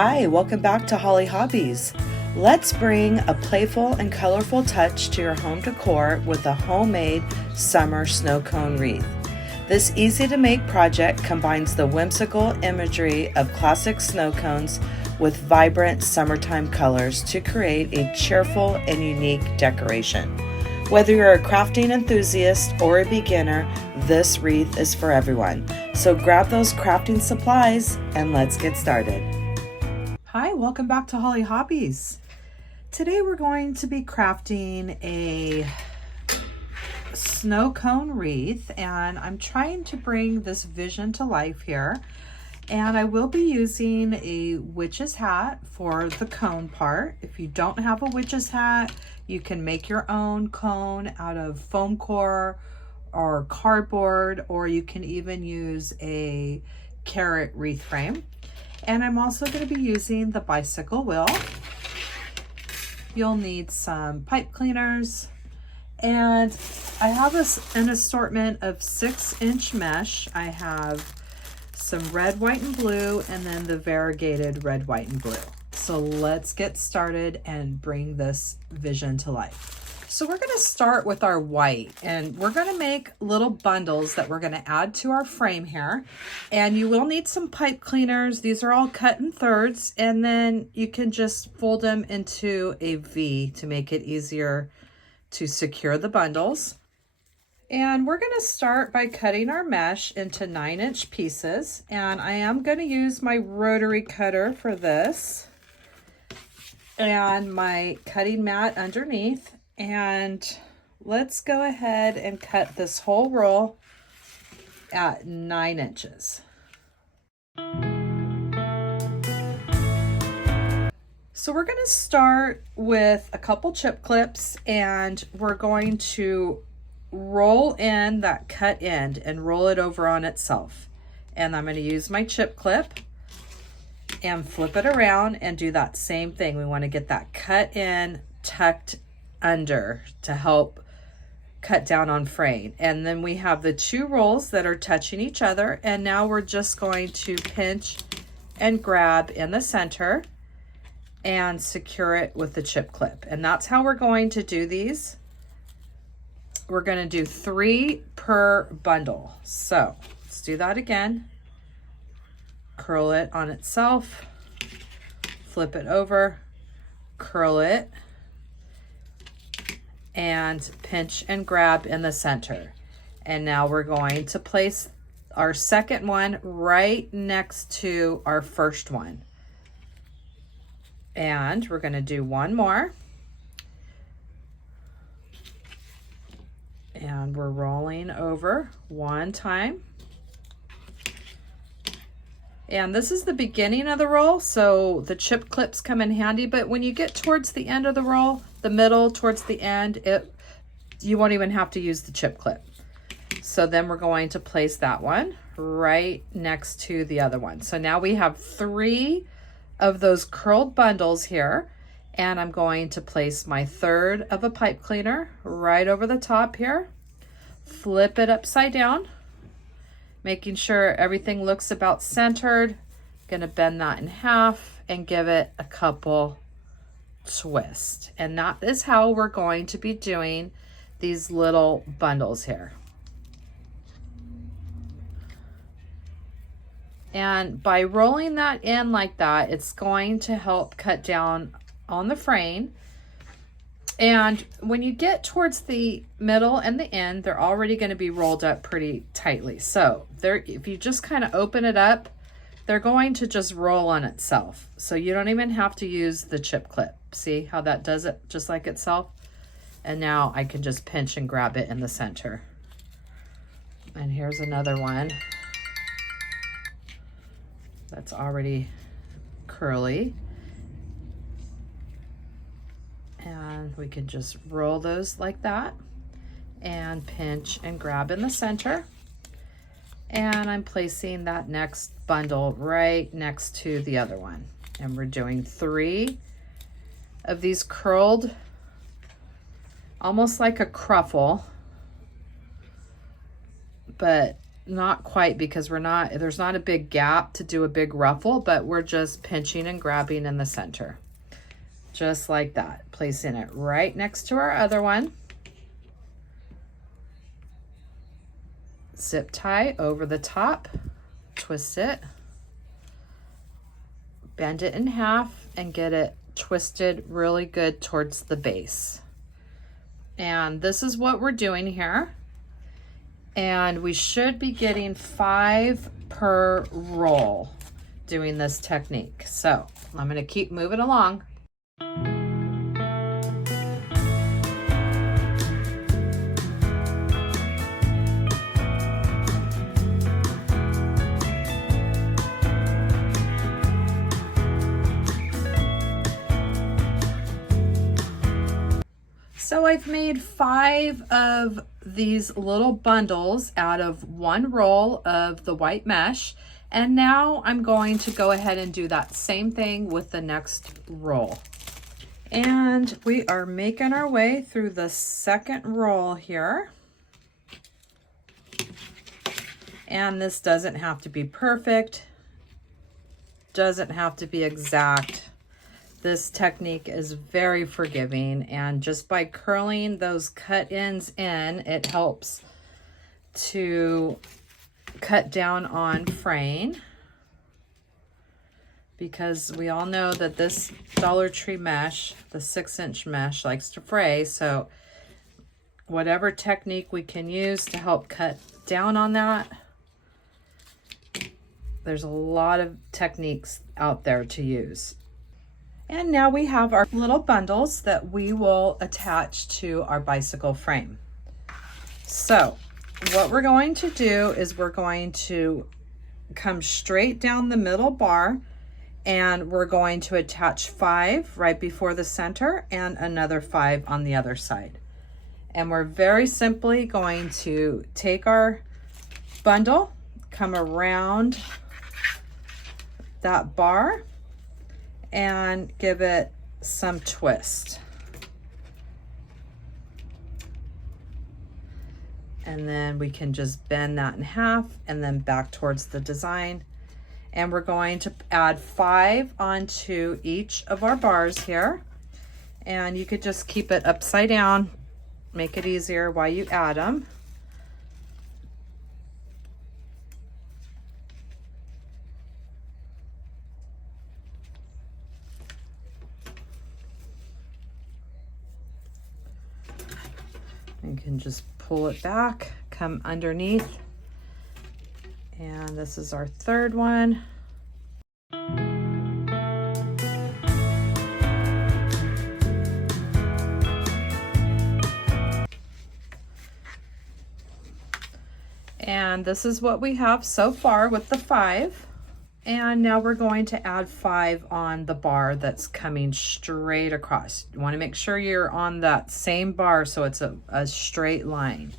Hi, welcome back to Hollie Hobbies. Let's bring a playful and colorful touch to your home decor with a homemade Summer Snow Cone Wreath. This easy-to-make project combines the whimsical imagery of classic snow cones with vibrant summertime colors to create a cheerful and unique decoration. Whether you're a crafting enthusiast or a beginner, this wreath is for everyone. So grab those crafting supplies and let's get started. Hi, welcome back to Hollie Hobbies. Today we're going to be crafting a snow cone wreath, and I'm trying to bring this vision to life here. And I will be using a witch's hat for the cone part. If you don't have a witch's hat, you can make your own cone out of foam core or cardboard, or you can even use a carrot wreath frame. And I'm also going to be using the bicycle wheel. You'll need some pipe cleaners, and I have an assortment of 6-inch mesh. I have some red, white, and blue, and then the variegated red, white, and blue. So let's get started and bring this vision to life. So we're going to start with our white, and we're going to make little bundles that we're going to add to our frame here. And you will need some pipe cleaners. These are all cut in thirds, and then you can just fold them into a V to make it easier to secure the bundles. And we're going to start by cutting our mesh into 9-inch pieces. And I am going to use my rotary cutter for this and my cutting mat underneath. And let's go ahead and cut this whole roll at 9 inches. So we're going to start with a couple chip clips, and we're going to roll in that cut end and roll it over on itself. And I'm going to use my chip clip and flip it around and do that same thing. We want to get that cut in tucked under to help cut down on fraying. And then we have the two rolls that are touching each other, and now we're just going to pinch and grab in the center and secure it with the chip clip. And that's how we're going to do these. We're going to do 3 per bundle. So let's do that again. Curl it on itself, flip it over, curl it, and pinch and grab in the center. And now we're going to place our second one right next to our first one. And we're going to do one more. And we're rolling over one time. And this is the beginning of the roll, so the chip clips come in handy, but when you get towards the end of the roll, the middle towards the end, you won't even have to use the chip clip. So then we're going to place that one right next to the other one. So now we have 3 of those curled bundles here, and I'm going to place my third of a pipe cleaner right over the top here, flip it upside down, making sure everything looks about centered. Gonna bend that in half and give it a couple twists. And that is how we're going to be doing these little bundles here. And by rolling that in like that, it's going to help cut down on the fraying. And when you get towards the middle and the end, they're already going to be rolled up pretty tightly. So if you just kind of open it up, they're going to just roll on itself. So you don't even have to use the chip clip. See how that does it just like itself? And now I can just pinch and grab it in the center. And here's another one that's already curly. And we can just roll those like that and pinch and grab in the center. And I'm placing that next bundle right next to the other one. And we're doing 3 of these curled, almost like a cruffle, but not quite, because there's not a big gap to do a big ruffle, but we're just pinching and grabbing in the center. Just like that, placing it right next to our other one. Zip tie over the top, twist it, bend it in half, and get it twisted really good towards the base. And this is what we're doing here. And we should be getting 5 per roll doing this technique. So I'm gonna keep moving along. So I've made 5 of these little bundles out of 1 roll of the white mesh. And now I'm going to go ahead and do that same thing with the next roll. And we are making our way through the second roll here. And this doesn't have to be perfect, doesn't have to be exact. This technique is very forgiving, and just by curling those cut ends in, it helps to cut down on fraying, because we all know that this Dollar Tree mesh, the 6-inch mesh, likes to fray. So whatever technique we can use to help cut down on that, there's a lot of techniques out there to use. And now we have our little bundles that we will attach to our bicycle frame. So what we're going to do is we're going to come straight down the middle bar, and we're going to attach 5 right before the center and another 5 on the other side. And we're very simply going to take our bundle, come around that bar, and give it some twist. And then we can just bend that in half and then back towards the design. And we're going to add 5 onto each of our bars here. And you could just keep it upside down, make it easier while you add them. You can just pull it back, come underneath. And this is our third one. And this is what we have so far with the 5. And now we're going to add 5 on the bar that's coming straight across. You want to make sure you're on that same bar so it's a straight line.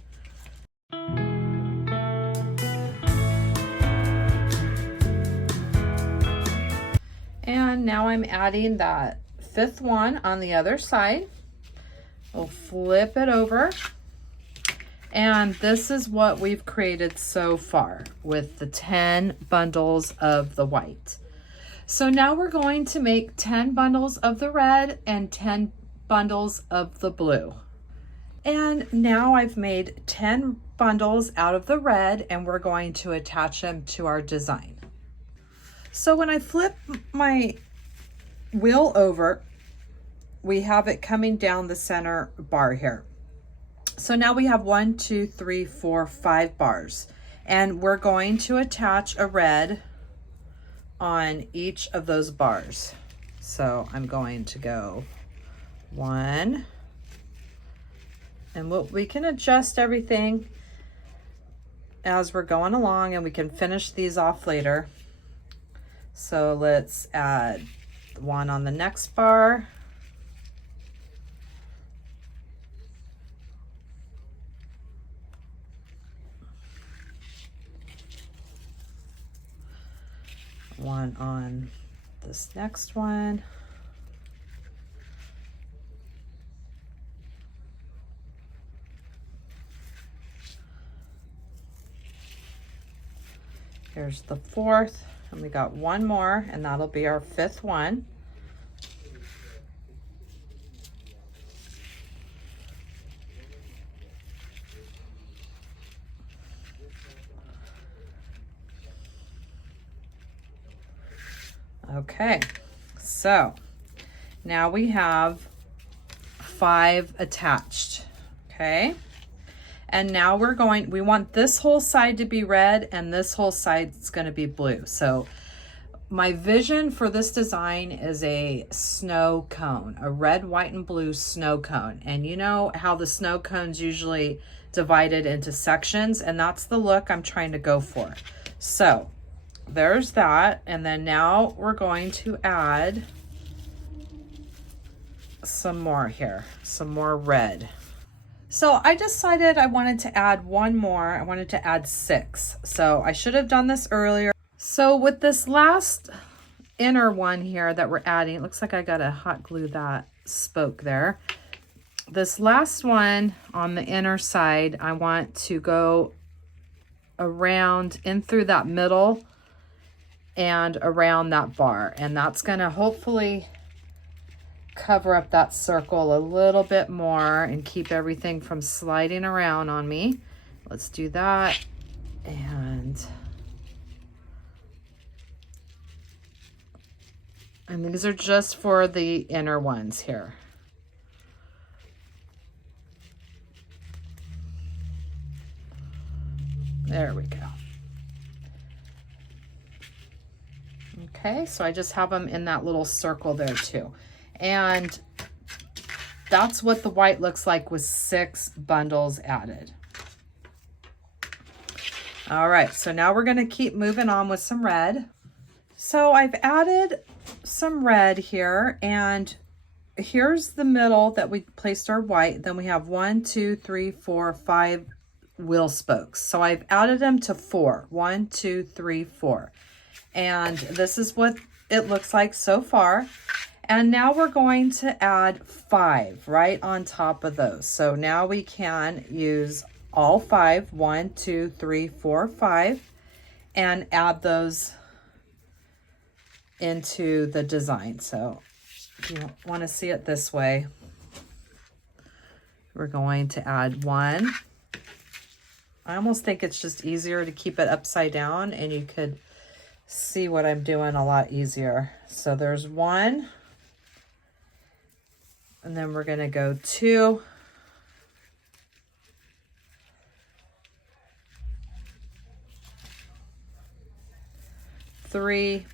And now I'm adding that 5th one on the other side. We'll flip it over. And this is what we've created so far with the 10 bundles of the white. So now we're going to make 10 bundles of the red and 10 bundles of the blue. And now I've made 10 bundles out of the red, and we're going to attach them to our design. So when I flip my wheel over, we have it coming down the center bar here. So now we have 1, 2, 3, 4, 5 bars, and we're going to attach a red on each of those bars. So I'm going to go 1, and we can adjust everything as we're going along, and we can finish these off later. So let's add 1 on the next bar. One on this next one. Here's the fourth, and we got one more, and that'll be our fifth one. Okay, so now we have 5 attached, okay? And now we want this whole side to be red and this whole side is gonna be blue. So my vision for this design is a snow cone, a red, white, and blue snow cone. And you know how the snow cone's usually divided into sections, and that's the look I'm trying to go for. So there's that, and then now we're going to add some more here, some more red. So I decided I wanted to add one more. I wanted to add 6. So I should have done this earlier. So with this last inner one here that we're adding, it looks like I gotta hot glue that spoke there. This last one on the inner side, I want to go around in through that middle and around that bar, and that's gonna hopefully cover up that circle a little bit more and keep everything from sliding around on me. Let's do that. And these are just for the inner ones here. There we go. Okay, so I just have them in that little circle there too. And that's what the white looks like with 6 bundles added. All right, so now we're gonna keep moving on with some red. So I've added some red here, and here's the middle that we placed our white. Then we have 1, 2, 3, 4, 5 wheel spokes. So I've added them to 4. 1, 2, 3, 4. And this is what it looks like so far. And now we're going to add 5 right on top of those. So now we can use all 5, 1, 2, 3, 4, 5, and add those into the design. So if you want to see it this way, we're going to add 1. I almost think it's just easier to keep it upside down, and you could see what I'm doing a lot easier. So there's 1. And then we're going to go 2, 3,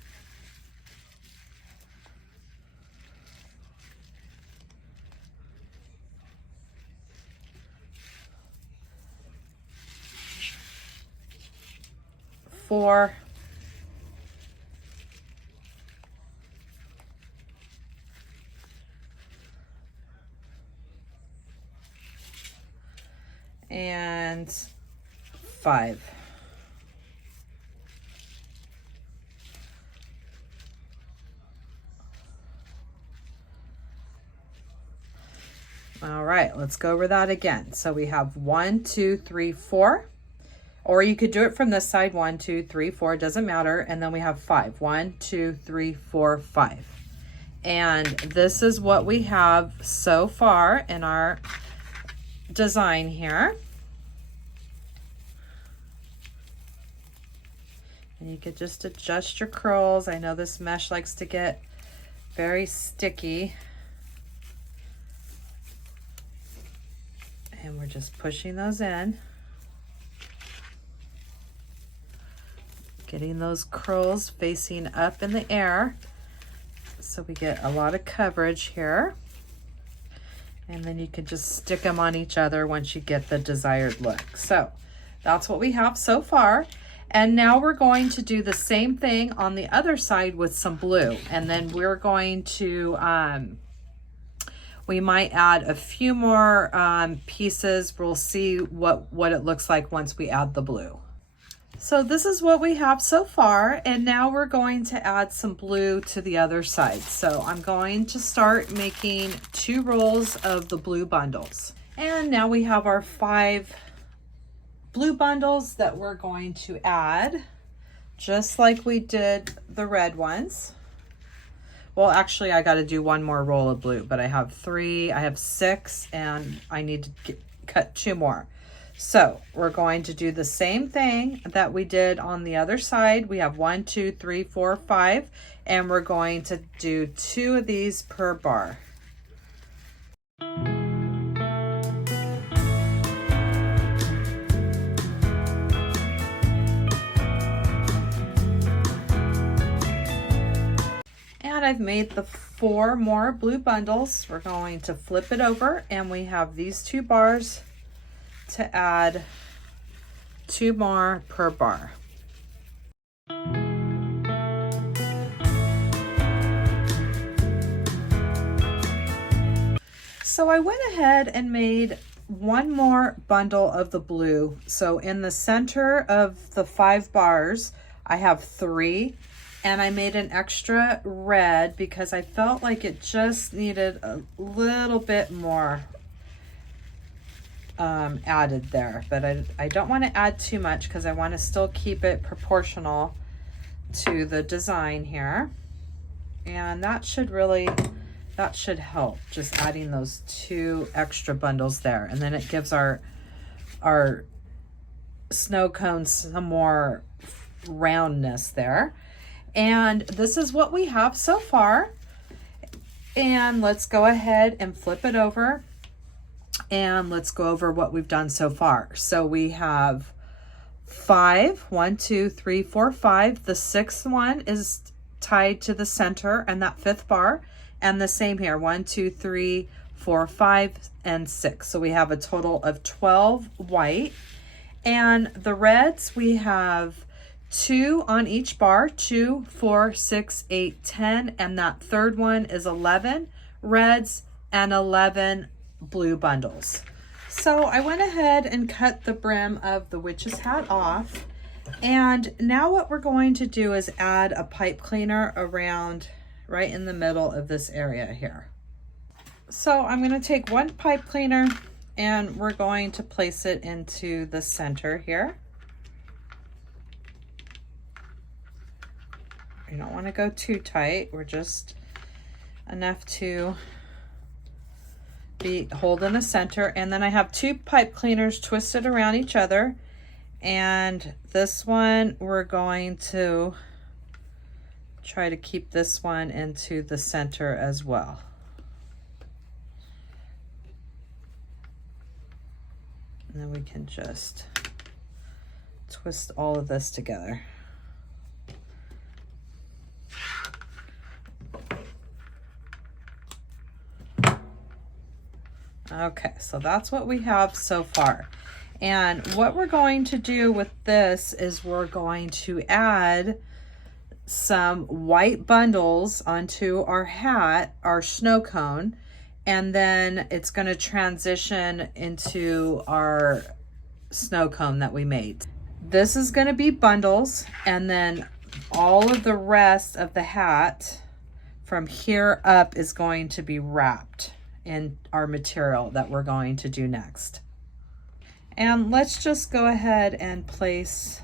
4, and 5. All right, let's go over that again. So we have 1, 2, 3, 4, or you could do it from this side, 1, 2, 3, 4, it doesn't matter. And then we have 5, 1, 2, 3, 4, 5. And this is what we have so far in our design here. And you could just adjust your curls. I know this mesh likes to get very sticky. And we're just pushing those in. Getting those curls facing up in the air so we get a lot of coverage here. And then you can just stick them on each other once you get the desired look. So that's what we have so far. And now we're going to do the same thing on the other side with some blue. And then we're going to, we might add a few more pieces. We'll see what it looks like once we add the blue. So this is what we have so far. And now we're going to add some blue to the other side. So I'm going to start making 2 rolls of the blue bundles. And now we have our 5 blue bundles that we're going to add just like we did the red ones. Well, actually, I got to do one more roll of blue, but I have 3, I have 6, and I need to cut 2 more. So we're going to do the same thing that we did on the other side. We have 1, 2, 3, 4, 5, and we're going to do 2 of these per bar. And I've made the 4 more blue bundles. We're going to flip it over, and we have these 2 bars to add 2 more per bar. So I went ahead and made 1 more bundle of the blue. So in the center of the 5 bars, I have 3. And I made an extra red because I felt like it just needed a little bit more added there. But I don't want to add too much because I want to still keep it proportional to the design here. And that should help, just adding those 2 extra bundles there. And then it gives our snow cones some more roundness there. And this is what we have so far. And let's go ahead and flip it over. And let's go over what we've done so far. So we have 5, 1, 2, 3, 4, 5. The 6th one is tied to the center and that 5th bar. And the same here, 1, 2, 3, 4, 5, and 6. So we have a total of 12 white. And the reds, we have 2 on each bar, 2, 4, 6, 8, 10, and that 3rd one is 11 reds and 11 blue bundles. So I went ahead and cut the brim of the witch's hat off, and now what we're going to do is add a pipe cleaner around right in the middle of this area here. So I'm going to take 1 pipe cleaner and we're going to place it into the center here. You don't want to go too tight. We're just enough to be holding the center. And then I have 2 pipe cleaners twisted around each other. And this one, we're going to try to keep this one into the center as well. And then we can just twist all of this together. Okay, so that's what we have so far. And what we're going to do with this is we're going to add some white bundles onto our hat, our snow cone, and then it's going to transition into our snow cone that we made. This is going to be bundles, and then all of the rest of the hat from here up is going to be wrapped in our material that we're going to do next. And let's just go ahead and place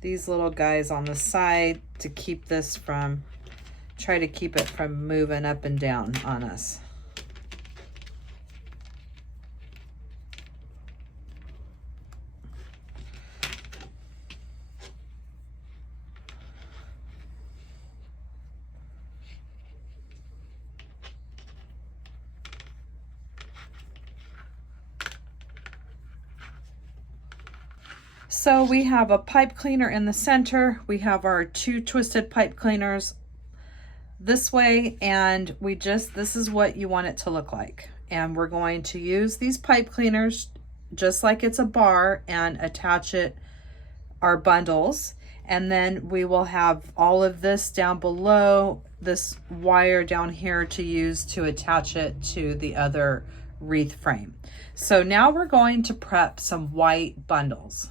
these little guys on the side to keep this from, try to keep it from moving up and down on us. So we have a pipe cleaner in the center. We have our 2 twisted pipe cleaners this way, and this is what you want it to look like. And we're going to use these pipe cleaners just like it's a bar and attach our bundles. And then we will have all of this down below, this wire down here to use to attach it to the other wreath frame. So now we're going to prep some white bundles.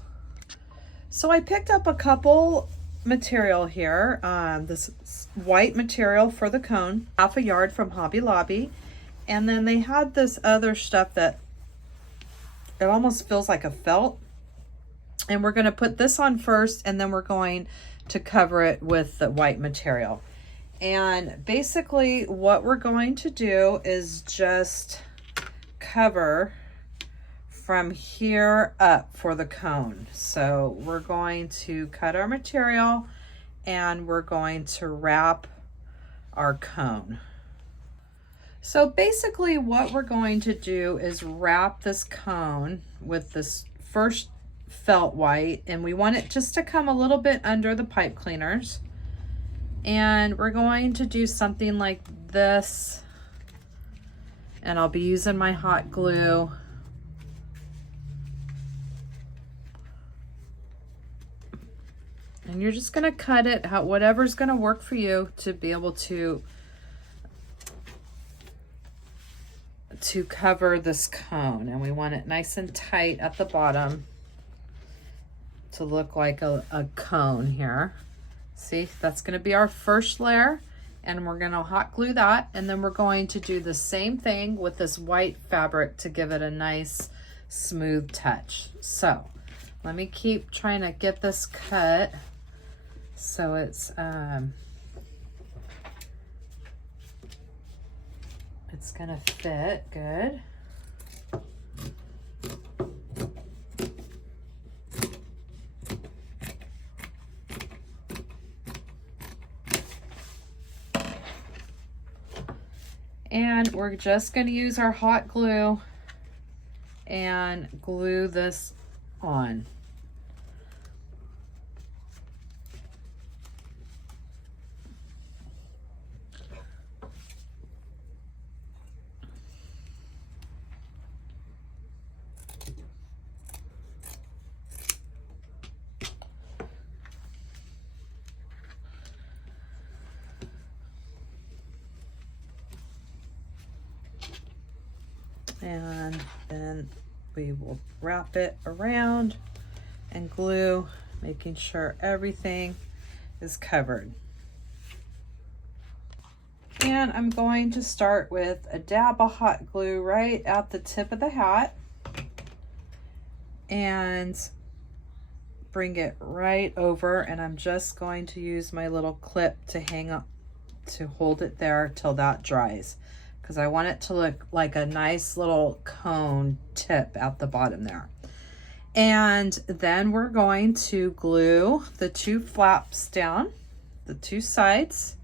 So I picked up a couple material here, this white material for the cone, 1/2 yard from Hobby Lobby. And then they had this other stuff that it almost feels like a felt. And we're going to put this on first, and then we're going to cover it with the white material. And basically what we're going to do is just cover from here up for the cone. So we're going to cut our material and we're going to wrap our cone. So basically what we're going to do is wrap this cone with this first felt white, and we want it just to come a little bit under the pipe cleaners. And we're going to do something like this, and I'll be using my hot glue. And you're just gonna cut it out, whatever's gonna work for you to be able to cover this cone. And we want it nice and tight at the bottom to look like a cone here. See, that's gonna be our first layer, and we're gonna hot glue that, and then we're going to do the same thing with this white fabric to give it a nice smooth touch. So let me keep trying to get this cut so it's gonna fit good. And we're just going to use our hot glue and glue this on. And then we will wrap it around and glue, making sure everything is covered. And I'm going to start with a dab of hot glue right at the tip of the hat and bring it right over, and I'm just going to use my little clip to hang up to hold it there till that dries, because I want it to look like a nice little cone tip at the bottom there. And then we're going to glue the two flaps down, the two sides,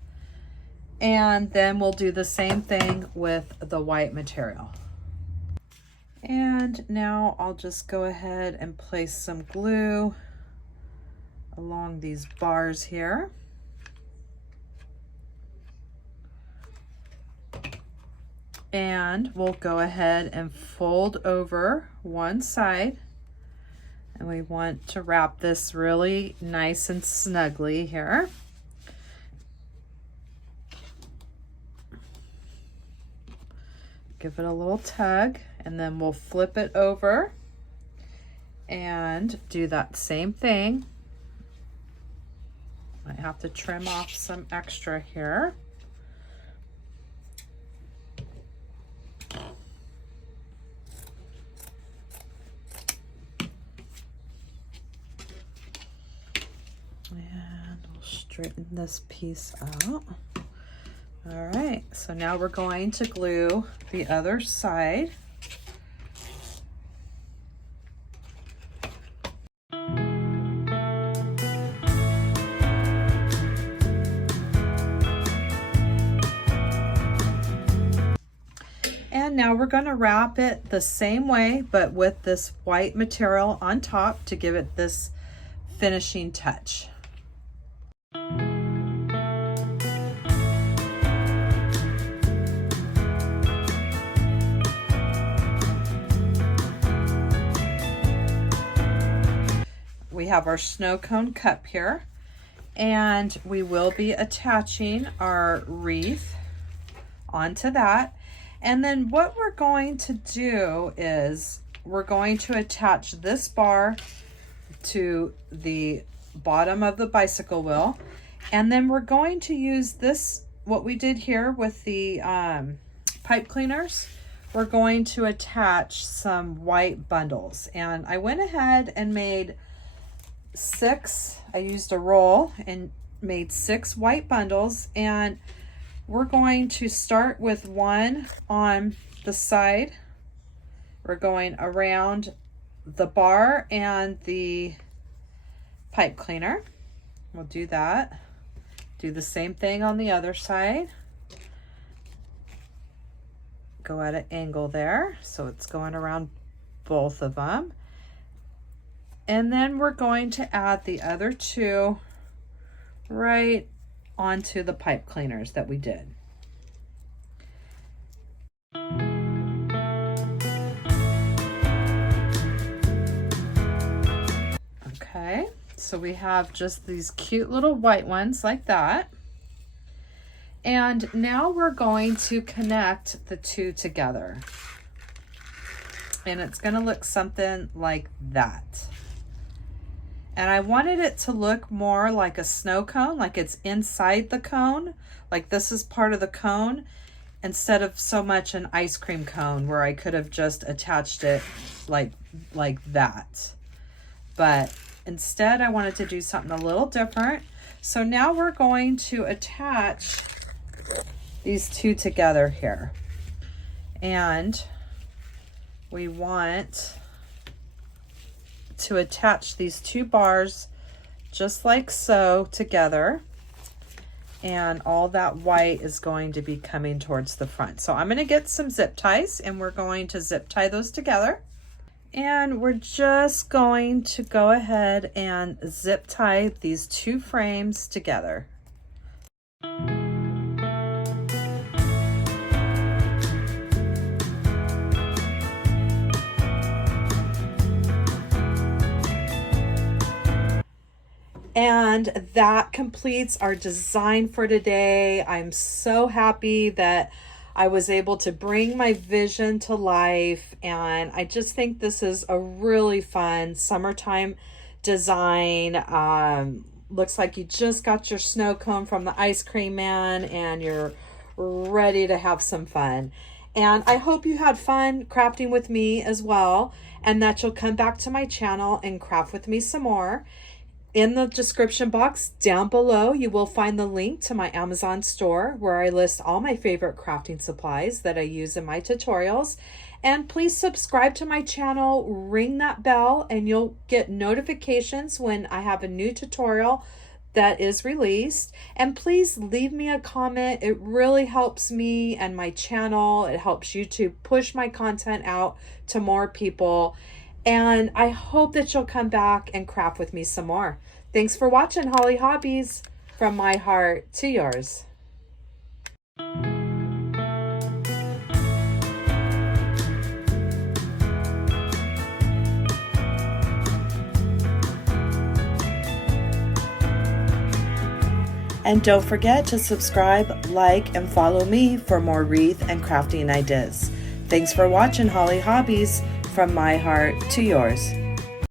and then we'll do the same thing with the white material. And now I'll just go ahead and place some glue along these bars here. And we'll go ahead and fold over one side, and we want to wrap this really nice and snugly here. Give it a little tug, and then we'll flip it over and do that same thing. I have to trim off some extra here. And we'll straighten this piece out. All right, so now we're going to glue the other side. And now we're going to wrap it the same way, but with this white material on top to give it this finishing touch. We have our snow cone cup here, and we will be attaching our wreath onto that. And then what we're going to do is we're going to attach this bar to the bottom of the bicycle wheel, and then we're going to use this, what we did here with the pipe cleaners, we're going to attach some white bundles. And I went ahead and made I used a roll and made 6 white bundles, and we're going to start with one on the side. We're going around the bar and the pipe cleaner. We'll do that. Do the same thing on the other side. Go at an angle there, so it's going around both of them. And then we're going to add the other 2 right onto the pipe cleaners that we did. Okay, so we have just these cute little white ones like that. And now we're going to connect the 2 together. And it's going to look something like that. And I wanted it to look more like a snow cone, like it's inside the cone, like this is part of the cone, instead of so much an ice cream cone where I could have just attached it like that. But instead I wanted to do something a little different. So now we're going to attach these 2 together here. And we want to attach these 2 bars just like so together, and all that white is going to be coming towards the front. So I'm going to get some zip ties and we're going to zip tie those together, and we're just going to go ahead and zip tie these 2 frames together. And that completes our design for today. I'm so happy that I was able to bring my vision to life, and I just think this is a really fun summertime design. Looks like you just got your snow cone from the ice cream man and you're ready to have some fun. And I hope you had fun crafting with me as well, and that you'll come back to my channel and craft with me some more. In the description box down below, you will find the link to my Amazon store where I list all my favorite crafting supplies that I use in my tutorials. And please subscribe to my channel, ring that bell, and you'll get notifications when I have a new tutorial that is released. And please leave me a comment. It really helps me and my channel. It helps YouTube push my content out to more people. And I hope that you'll come back and craft with me some more. Thanks for watching Hollie Hobbies, from my heart to yours. And don't forget to subscribe, like, and follow me for more wreath and crafting ideas. Thanks for watching Hollie Hobbies, from my heart to yours.